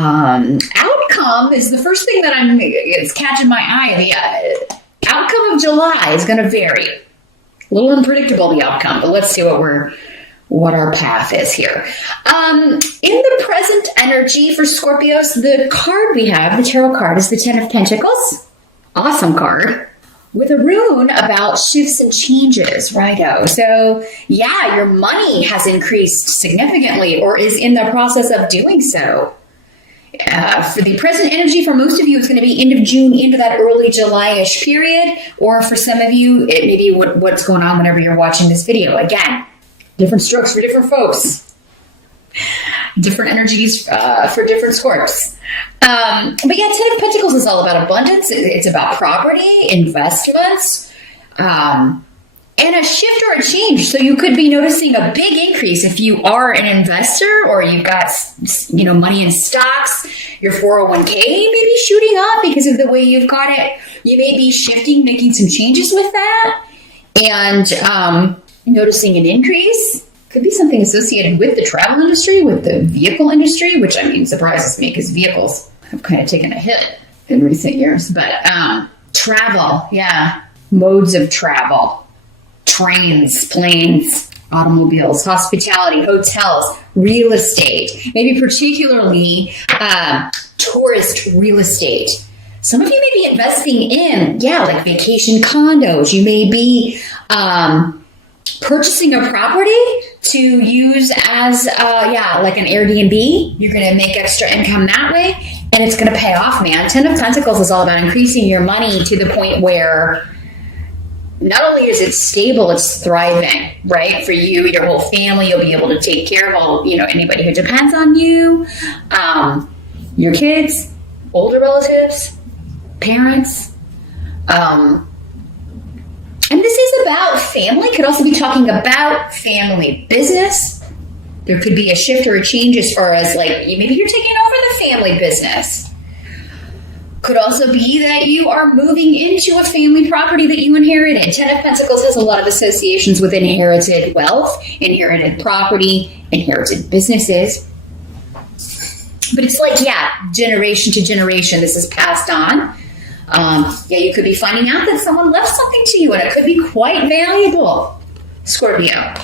Outcome is the first thing that it's catching my eye. The outcome of July is going to vary. A little unpredictable, the outcome, but let's see what our path is here. In the present energy for Scorpios, the card we have, the tarot card, is the Ten of Pentacles. Awesome card. With a rune about shifts and changes, righto. So, yeah, your money has increased significantly or is in the process of doing so. For the present energy, for most of you, it's going to be end of June into that early July-ish period. Or for some of you, it may be what's going on whenever you're watching this video. Again, different strokes for different folks. Different energies for different Scorps. But yeah, Ten of Pentacles is all about abundance. It's about property, investments, and a shift or a change. So you could be noticing a big increase if you are an investor or you've got, money in stocks. Your 401k may be shooting up because of the way you've got it. You may be shifting, making some changes with that, and noticing an increase. Could be something associated with the travel industry, with the vehicle industry, which surprises me because vehicles have kind of taken a hit in recent years. But travel, yeah, modes of travel, trains, planes, automobiles, hospitality, hotels, real estate, maybe particularly tourist real estate. Some of you may be investing in, like vacation condos. You may be purchasing a property to use as, like an Airbnb. You're going to make extra income that way, and it's going to pay off, man. Ten of Pentacles is all about increasing your money to the point where not only is it stable, it's thriving, right? For you, your whole family, you'll be able to take care of all, anybody who depends on you, your kids, older relatives, parents, and this is about family. Could also be talking about family business. There could be a shift or a change as far as maybe you're taking over the family business. Could also be that you are moving into a family property that you inherited. Ten of Pentacles has a lot of associations with inherited wealth, inherited property, inherited businesses. But it's generation to generation, this is passed on. You could be finding out that someone left something to you, and it could be quite valuable, Scorpio.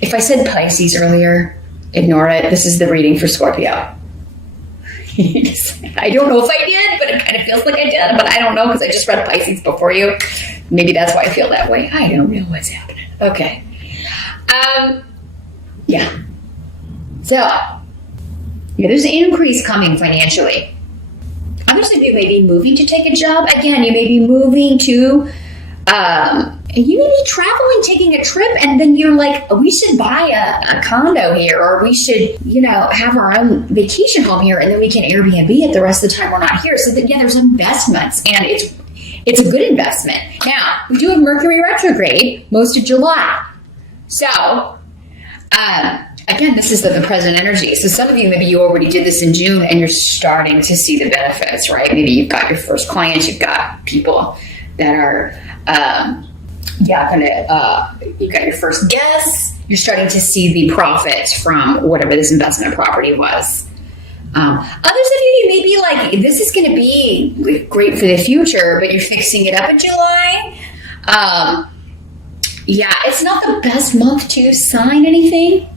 If I said Pisces earlier, ignore it. This is the reading for Scorpio. I don't know if I did, but it kind of feels like I did, but I don't know because I just read Pisces before you. Maybe that's why I feel that way. I don't know what's happening. Okay. So, there's an increase coming financially. Others of you may be moving to take a job. Again, you may be moving to, you may be traveling, taking a trip, and then you're like, we should buy a condo here, or we should, have our own vacation home here, and then we can Airbnb it the rest of the time we're not here. So that, there's investments, and it's a good investment. Now, we do have Mercury retrograde most of July. So, again, this is the present energy. So some of you, maybe you already did this in June and you're starting to see the benefits, right? Maybe you've got your first clients, you've got people that are, you've got your first guests. You're starting to see the profits from whatever this investment property was. Others of you may be like, this is going to be great for the future, but you're fixing it up in July. It's not the best month to sign anything.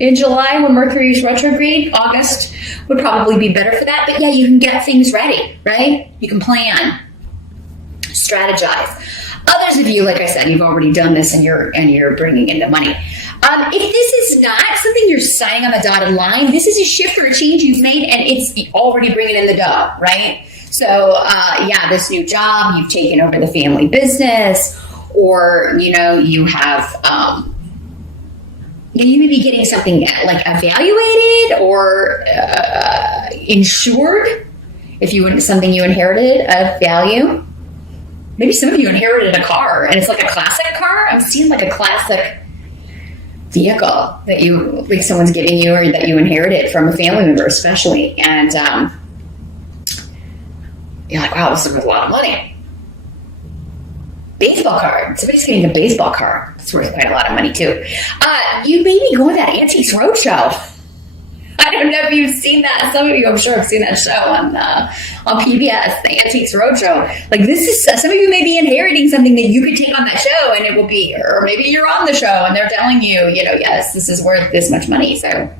In July, when Mercury's retrograde, August would probably be better for that. But you can get things ready, right? You can plan, strategize. Others of you, like I said, you've already done this and you're bringing in the money. If this is not something you're signing on the dotted line, this is a shift or a change you've made, and it's already bringing in the dough, right? So, this new job, you've taken over the family business, or, you have... you may be getting something like evaluated or insured if something you inherited of value. Maybe some of you inherited a car and it's like a classic car. I'm seeing like a classic vehicle that someone's giving you or that you inherited from a family member especially. And you're like, wow, this is a lot of money. Baseball card. Somebody's getting a baseball card. It's worth quite a lot of money too. You may be going to that Antiques Roadshow. I don't know if you've seen that. Some of you, I'm sure, have seen that show on PBS, the Antiques Roadshow. Like, this is, some of you may be inheriting something that you could take on that show, and it will be, or maybe you're on the show and they're telling you, yes, this is worth this much money. So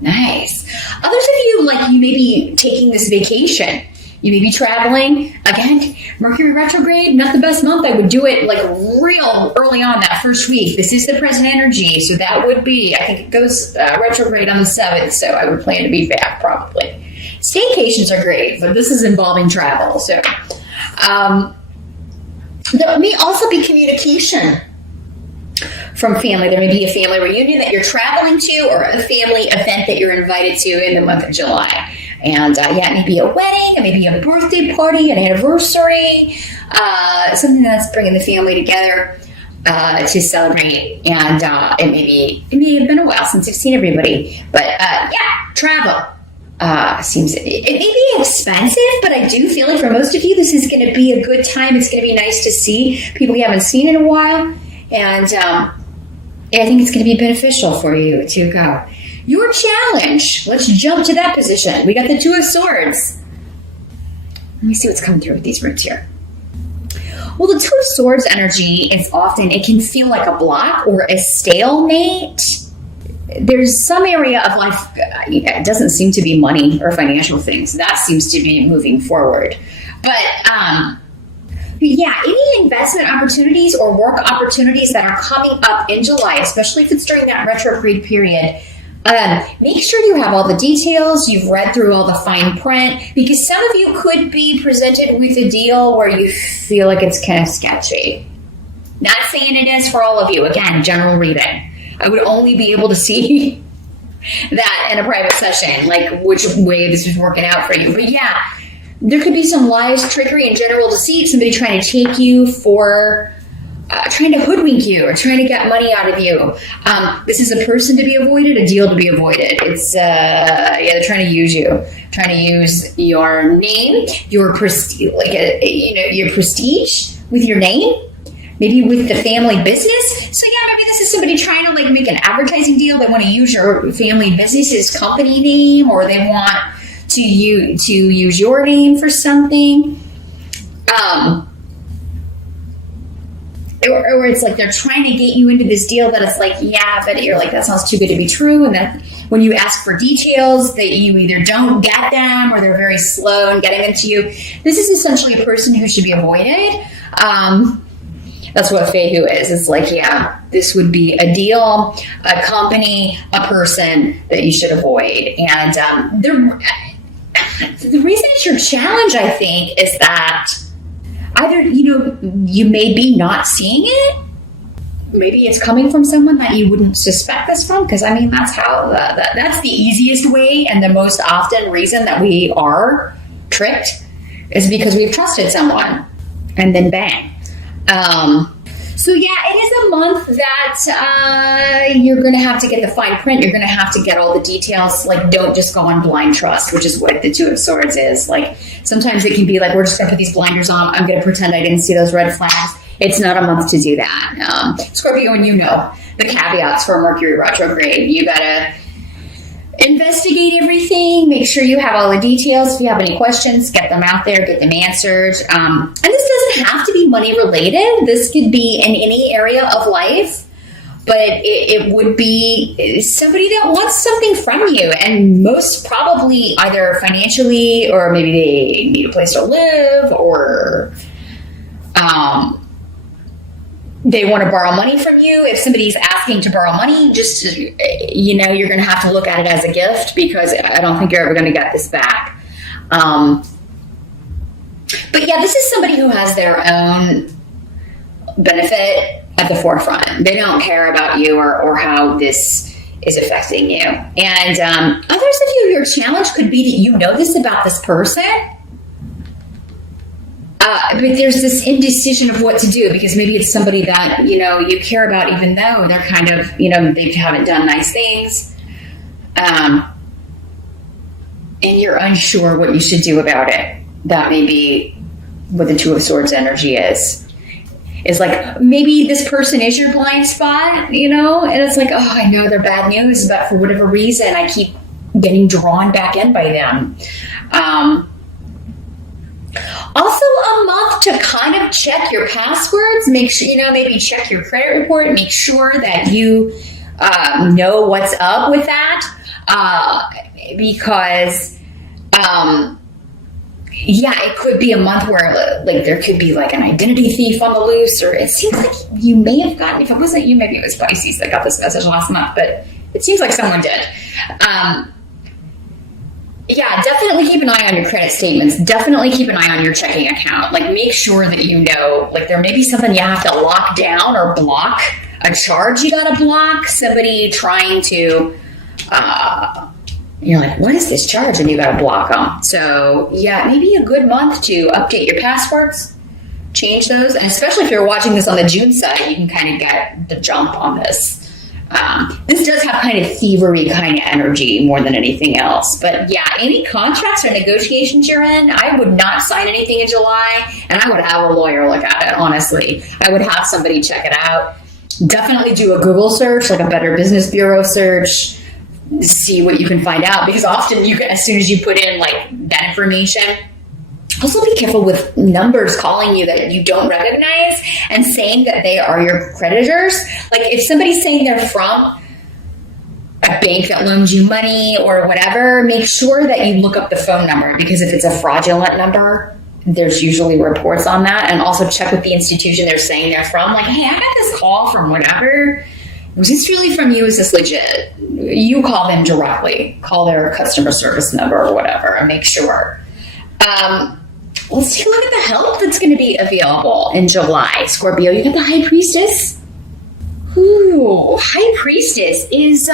nice. Others of you, like, you may be taking this vacation. You may be traveling. Again, Mercury retrograde, not the best month. I would do it like real early on that first week. This is the present energy. So that would be, I think it goes retrograde on the 7th. So I would plan to be back probably. Staycations are great, but this is involving travel. So there may also be communication from family. There may be a family reunion that you're traveling to, or a family event that you're invited to in the month of July. And it may be a wedding, it may be a birthday party, an anniversary, something that's bringing the family together to celebrate. And it may have been a while since you've seen everybody, but travel seems, it may be expensive, but I do feel like for most of you, this is going to be a good time. It's going to be nice to see people you haven't seen in a while, and I think it's going to be beneficial for you to go. Your challenge. Let's jump to that position. We got the Two of Swords. Let me see what's coming through with these roots here. Well, the Two of Swords energy is often, it can feel like a block or a stalemate. There's some area of life, it doesn't seem to be money or financial things. That seems to be moving forward. But any investment opportunities or work opportunities that are coming up in July, especially if it's during that retrograde period, make sure you have all the details, you've read through all the fine print, because some of you could be presented with a deal where you feel like it's kind of sketchy. Not saying it is for all of you. Again, general reading. I would only be able to see that in a private session, like which way this is working out for you. But yeah, there could be some lies, trickery, and general deceit, somebody trying to take you for... trying to hoodwink you or trying to get money out of you. This is a person to be avoided, a deal to be avoided. It's, they're trying to use you, trying to use your name, your prestige, your prestige with your name, maybe with the family business. So yeah, maybe this is somebody trying to like make an advertising deal. They want to use your family business's company name, or they want to use your name for something. Or it's like they're trying to get you into this deal that it's like, yeah, but you're like, that sounds too good to be true. And that when you ask for details, that you either don't get them or they're very slow in getting them to you. This is essentially a person who should be avoided. That's what Fehu is. It's like, yeah, this would be a deal, a company, a person that you should avoid. And the reason it's your challenge, I think, is that either, you may be not seeing it. Maybe it's coming from someone that you wouldn't suspect this from. Because, that's how, that's the easiest way and the most often reason that we are tricked is because we've trusted someone. And then bang. So yeah, it is a month that you're going to have to get the fine print. You're going to have to get all the details. Like, don't just go on blind trust, which is what the Two of Swords is. Like, sometimes it can be like, we're just going to put these blinders on. I'm going to pretend I didn't see those red flags. It's not a month to do that. Scorpio, and the caveats for Mercury retrograde. You got to investigate everything. Make sure you have all the details. If you have any questions, get them out there, get them answered. And this doesn't have to be money related. This could be in any area of life, but it would be somebody that wants something from you, and most probably either financially, or maybe they need a place to live, or they want to borrow money from you. If somebody's asking to borrow money, just, you're going to have to look at it as a gift, because I don't think you're ever going to get this back. But yeah, this is somebody who has their own benefit at the forefront. They don't care about you or how this is affecting you. And others of you, your challenge could be that you know this about this person, but there's this indecision of what to do, because maybe it's somebody that, you care about, even though they're kind of, they haven't done nice things. And you're unsure what you should do about it. That may be what the Two of Swords energy is. It's like, maybe this person is your blind spot, and it's like, oh, I know they're bad news, but for whatever reason, I keep getting drawn back in by them. Also, a month to kind of check your passwords. Make sure, maybe check your credit report. Make sure that you know what's up with that. Because, it could be a month where, like, there could be, like, an identity thief on the loose. Or it seems like you may have gotten, if it wasn't you, maybe it was Pisces that got this message last month. But it seems like someone did. Definitely keep an eye on your credit statements. Definitely keep an eye on your checking account. Like, make sure that there may be something you have to lock down or block, a charge you gotta block, somebody trying to, you're like, what is this charge? And you gotta block them. So, maybe a good month to update your passwords, change those, and especially if you're watching this on the June side, you can kind of get the jump on this. This does have kind of thievery kind of energy more than anything else. But any contracts or negotiations you're in, I would not sign anything in July, and I would have a lawyer look at it, honestly. I would have somebody check it out. Definitely do a Google search, like a Better Business Bureau search, see what you can find out, because often as soon as you put in like that information, also be careful with numbers calling you that you don't recognize and saying that they are your creditors. Like, if somebody's saying they're from a bank that loans you money or whatever, make sure that you look up the phone number, because if it's a fraudulent number, there's usually reports on that. And also check with the institution they're saying they're from. Like, hey, I got this call from whatever. Was this really from you? Is this legit? You call them directly. Call their customer service number or whatever and make sure. Let's take a look at the help that's going to be available in July. Scorpio, you got the High Priestess. Ooh, High Priestess is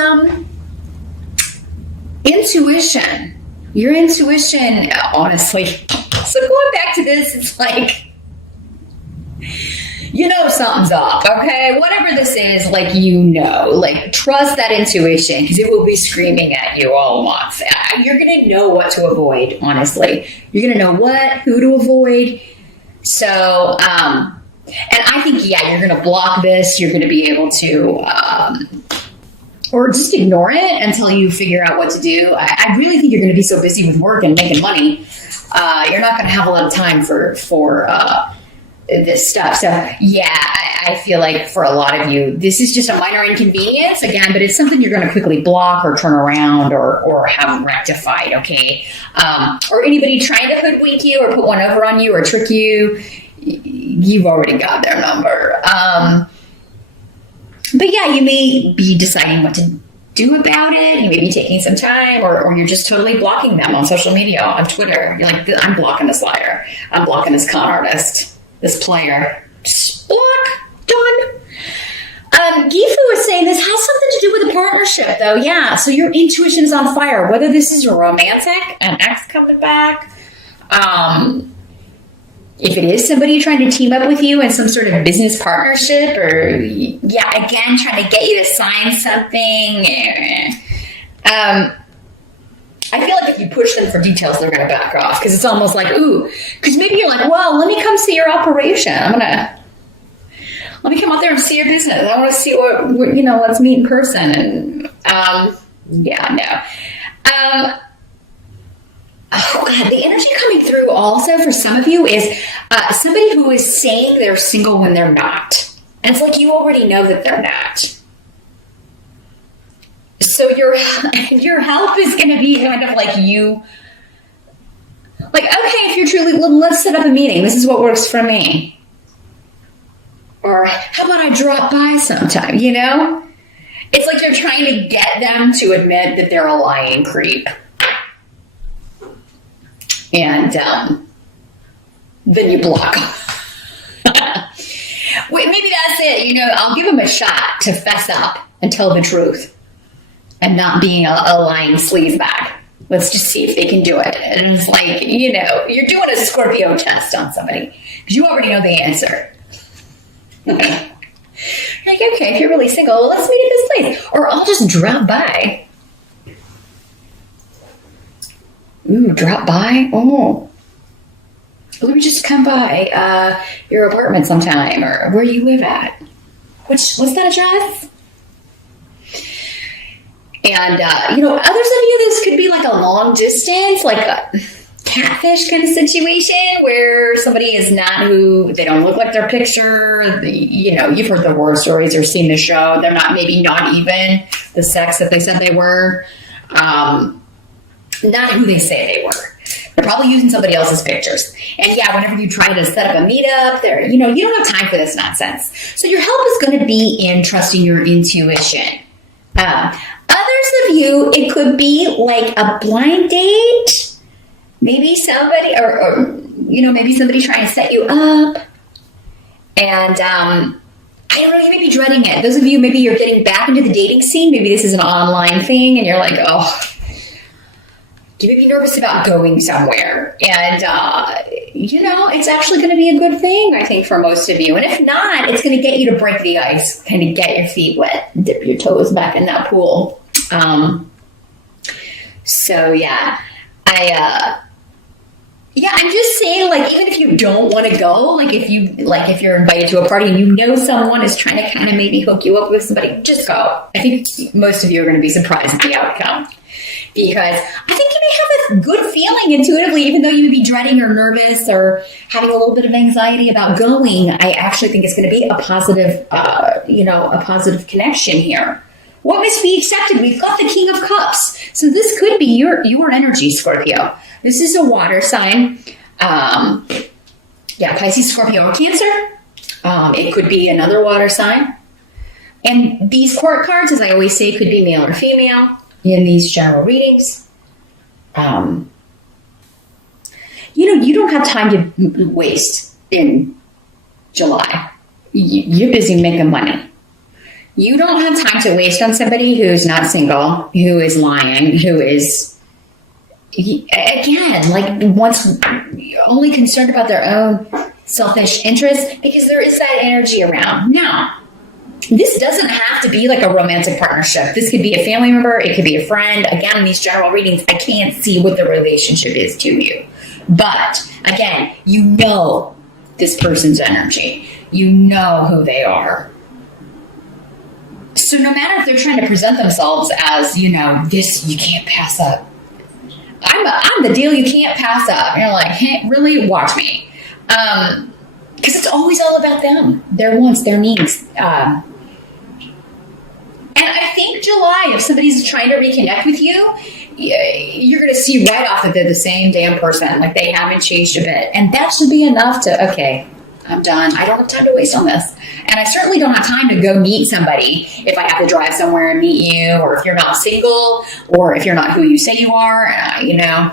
intuition. Your intuition, honestly. So going back to this, it's like, something's up, okay? Whatever this is, like, like, trust that intuition, because it will be screaming at you all month. You're going to know what to avoid, honestly. You're going to know who to avoid. So, and I think, you're going to block this. You're going to be able to, or just ignore it until you figure out what to do. I really think you're going to be so busy with work and making money, you're not going to have a lot of time for this stuff. So I feel like for a lot of you, this is just a minor inconvenience again, but it's something you're going to quickly block or turn around or have rectified. Okay. Or anybody trying to hoodwink you or put one over on you or trick you, you've already got their number. But you may be deciding what to do about it. You may be taking some time, or you're just totally blocking them on social media, on Twitter. You're like, I'm blocking this liar. I'm blocking this con artist. This player. Just block. Done. Gifu is saying this has something to do with a partnership, though. Yeah, so your intuition is on fire. Whether this is romantic, an ex coming back, if it is somebody trying to team up with you in some sort of business partnership, or, again, trying to get you to sign something. I feel like if you push them for details, they're going to back off, because it's almost like, because maybe you're like, well, let me come see your operation. Let me come out there and see your business. I want to see what let's meet in person. And, no. Oh God, the energy coming through also for some of you is somebody who is saying they're single when they're not. And it's like, you already know that they're not. So your help is going to be kind of like okay, if you're truly, let's set up a meeting. This is what works for me. Or how about I drop by sometime, It's like you're trying to get them to admit that they're a lying creep. And then you block them. Wait, maybe that's it. I'll give them a shot to fess up and tell the truth. And not being a lying sleazebag. Let's just see if they can do it. And it's like, you're doing a Scorpio test on somebody, because you already know the answer. Like, okay, if you're really single, let's meet at this place. Or I'll just drop by. Ooh, drop by? Oh. Let me just come by your apartment sometime, or where you live at. What's that address? And, others of you, this could could be like a long distance, like a catfish kind of situation where somebody is not who they don't look like their picture. You know, you've heard the horror stories or seen the show. They're not even the sex that they said they were. Not who they say they were. They're probably using somebody else's pictures. And yeah, whenever you try to set up a meetup, there, you don't have time for this nonsense. So your help is going to be in trusting your intuition. Others of you, it could be like a blind date. Maybe somebody, or maybe somebody trying to set you up. And I don't know, you may be dreading it. Those of you, maybe you're getting back into the dating scene. Maybe this is an online thing, and you're like, oh, you may be nervous about going somewhere. And, it's actually going to be a good thing, I think, for most of you. And if not, it's going to get you to break the ice, kind of get your feet wet, dip your toes back in that pool. I'm just saying, like, even if you don't want to go, like if you're invited to a party and you know someone is trying to kind of maybe hook you up with somebody, just go. I think most of you are going to be surprised at the outcome. Because I think you may have a good feeling intuitively, even though you may be dreading or nervous or having a little bit of anxiety about going. I actually think it's going to be a positive, a positive connection here. What must be accepted? We've got the King of Cups. So this could be your energy, Scorpio. This is a water sign. Pisces, Scorpio, or Cancer. It could be another water sign. And these court cards, as I always say, could be male or female in these general readings. You don't have time to waste in July. You're busy making money. You don't have time to waste on somebody who's not single, who is lying, who is, again, like once only concerned about their own selfish interests, because there is that energy around. Now, this doesn't have to be like a romantic partnership. This could be a family member. It could be a friend. Again, in these general readings, I can't see what the relationship is to you. But again, you know this person's energy. You know who they are. So no matter if they're trying to present themselves as, this you can't pass up. I'm the deal you can't pass up. And you're like, hey, really? Watch me. Because it's always all about them. Their wants, their needs. And I think July, if somebody's trying to reconnect with you, you're going to see right off that they're the same damn person. Like they haven't changed a bit. And that should be enough to, okay, I'm done. I don't have time to waste on this. And I certainly don't have time to go meet somebody if I have to drive somewhere and meet you, or if you're not single, or if you're not who you say you are. I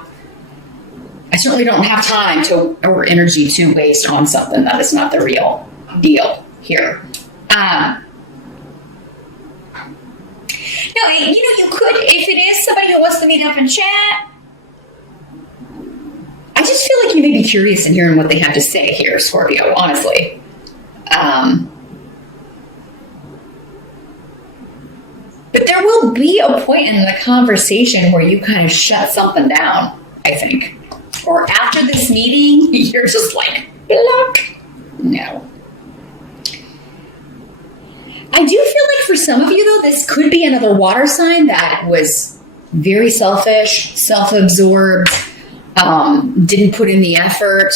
certainly don't have time or energy to waste on something that is not the real deal here. You could, if it is somebody who wants to meet up and chat, I just feel like you may be curious in hearing what they have to say here, Scorpio, honestly. But there will be a point in the conversation where you kind of shut something down, I think. Or after this meeting, you're just like, look, no. I do feel like for some of you, though, this could be another water sign that was very selfish, self-absorbed, didn't put in the effort,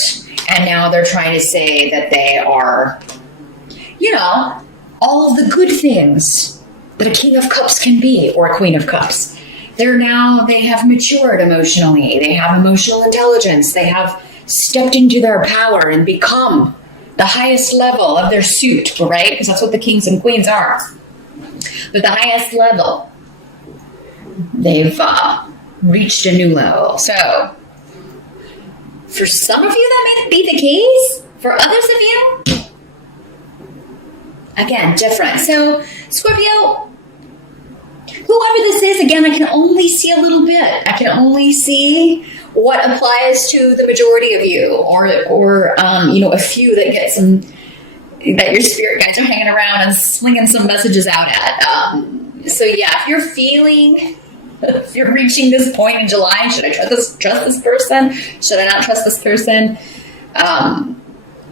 and now they're trying to say that they are, all of the good things that a King of Cups can be, or a Queen of Cups. They have matured emotionally. They have emotional intelligence. They have stepped into their power and become the highest level of their suit, right? Because that's what the kings and queens are. But the highest level, they've reached a new level. So, for some of you, that may be the case. For others of you, again, different. So, Scorpio, whoever this is, again, I can only see a little bit. I can only see what applies to the majority of you, or a few that get some, that your spirit guides are hanging around and slinging some messages out at. If you're reaching this point in July, should I trust this person? Should I not trust this person?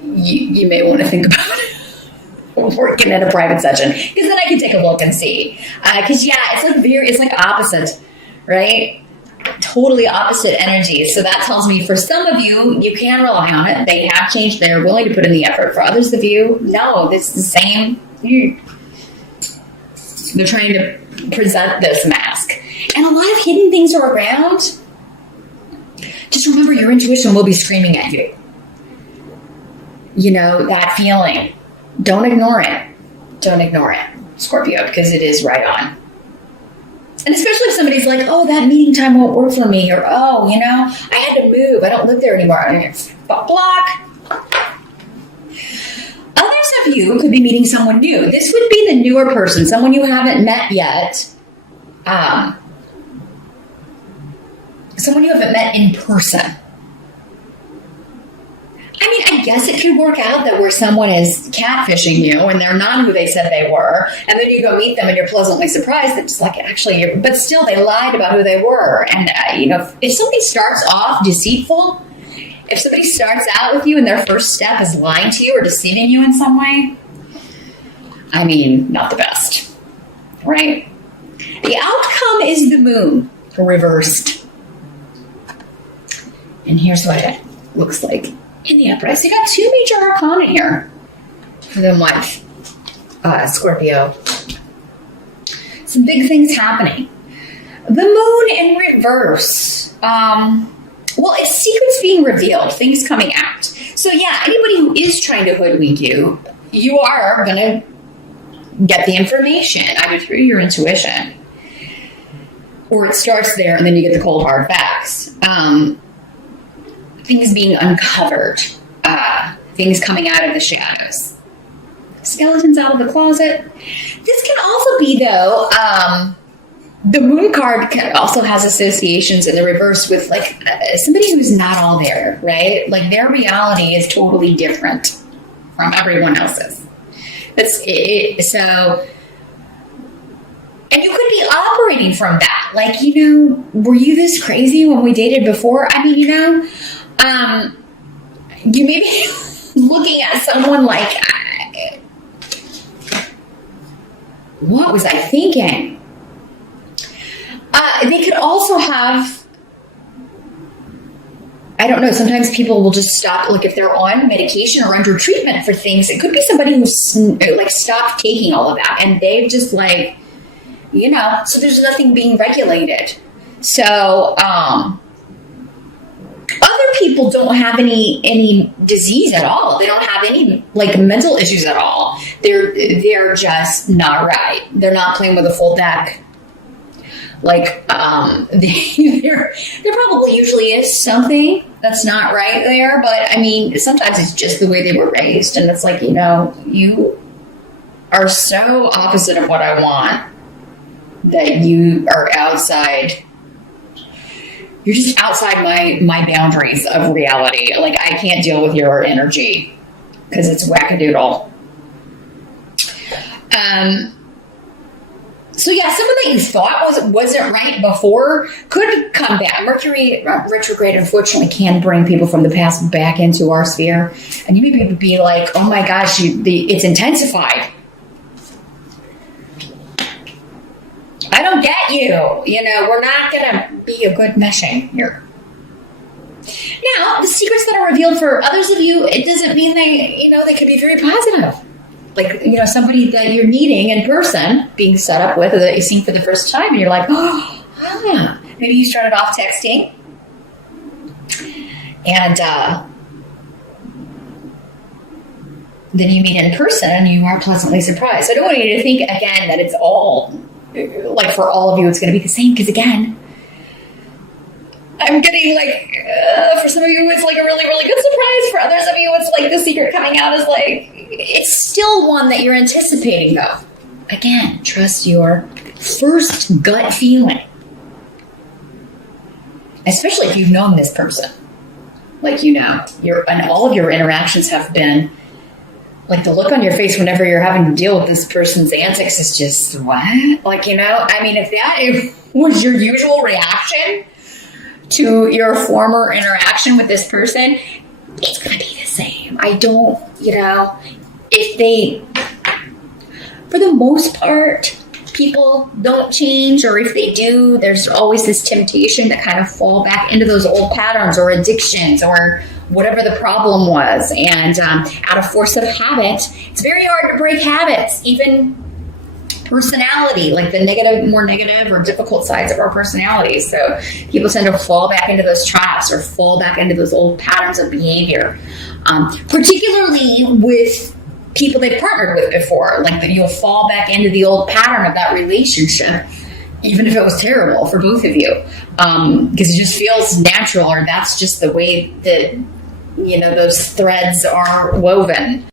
You may want to think about it. Working in a private session, because then I can take a look and see. It's like opposite, right? totally opposite energies. So that tells me for some of you, you can rely on it. They have changed. They're willing to put in the effort. For others of you, no, it's the same. They're trying to present this mask. And a lot of hidden things are around. Just remember, your intuition will be screaming at you. You know, that feeling. Don't ignore it. Don't ignore it, Scorpio, because it is right on. And especially if somebody's like, oh, that meeting time won't work for me, or, oh, you know, I had to move. I don't live there anymore. Block. Others of you could be meeting someone new. This would be the newer person, someone you haven't met yet. Someone you haven't met in person. I mean, I guess it could work out that where someone is catfishing you and they're not who they said they were, and then you go meet them and you're pleasantly surprised that it's like, actually, but still they lied about who they were. And, you know, if something starts off deceitful, if somebody starts out with you and their first step is lying to you or deceiving you in some way, I mean, not the best, right? The outcome is the moon reversed. And here's what it looks like in the upright. So you got two major arcana here for the month, Scorpio. Some big things happening. The moon in reverse. Well, it's secrets being revealed, things coming out. So yeah, anybody who is trying to hoodwink you, you are going to get the information either through your intuition, or it starts there and then you get the cold hard facts. Things being uncovered, things coming out of the shadows, skeletons out of the closet. This can also be, though, the moon card also has associations in the reverse with like somebody who's not all there, right? Like their reality is totally different from everyone else's. That's it. So, and you could be operating from that. Like, you know, were you this crazy when we dated before? I mean, you know, you may be looking at someone like, what was I thinking? They could also have, I don't know, sometimes people will just stop, like if they're on medication or under treatment for things, it could be somebody who's like stopped taking all of that and they've just like, you know, so there's nothing being regulated. So, other people don't have any disease at all. They don't have any like mental issues at all. They're just not right. They're not playing with a full deck. Like there probably usually is something that's not right there, but I mean sometimes it's just the way they were raised, and it's like, you know, you are so opposite of what I want that you are outside. You're just outside my boundaries of reality. Like, I can't deal with your energy because it's wackadoodle. So yeah, someone that you thought wasn't right before could come back. Mercury retrograde, unfortunately, can bring people from the past back into our sphere. And you may be like, oh my gosh, it's intensified. I don't get you. You know, we're not going to be a good meshing here. Now, the secrets that are revealed for others of you, it doesn't mean they could be very positive. Like, you know, somebody that you're meeting in person, being set up with, or that you've seen for the first time, and you're like, oh, yeah. Maybe you started off texting, and then you meet in person, and you are pleasantly surprised. So I don't want you to think, again, that it's all, like for all of you, it's going to be the same, because again, I'm getting like, for some of you, it's like a really, really good surprise. For others of you, it's like the secret coming out is like, it's still one that you're anticipating though. Again, trust your first gut feeling. Especially if you've known this person. Like, you know, and all of your interactions have been, like the look on your face whenever you're having to deal with this person's antics is just, what? Like, you know, I mean, if that was your usual reaction to your former interaction with this person, it's going to be the same. I don't, you know, if they, for the most part, people don't change, or if they do, there's always this temptation to kind of fall back into those old patterns or addictions or whatever the problem was. And out of force of habit, it's very hard to break habits, even personality, like the negative, more negative or difficult sides of our personality. So people tend to fall back into those traps or fall back into those old patterns of behavior, particularly with people they've partnered with before. Like that, you'll fall back into the old pattern of that relationship, even if it was terrible for both of you, because it just feels natural, or that's just the way that, those threads are woven.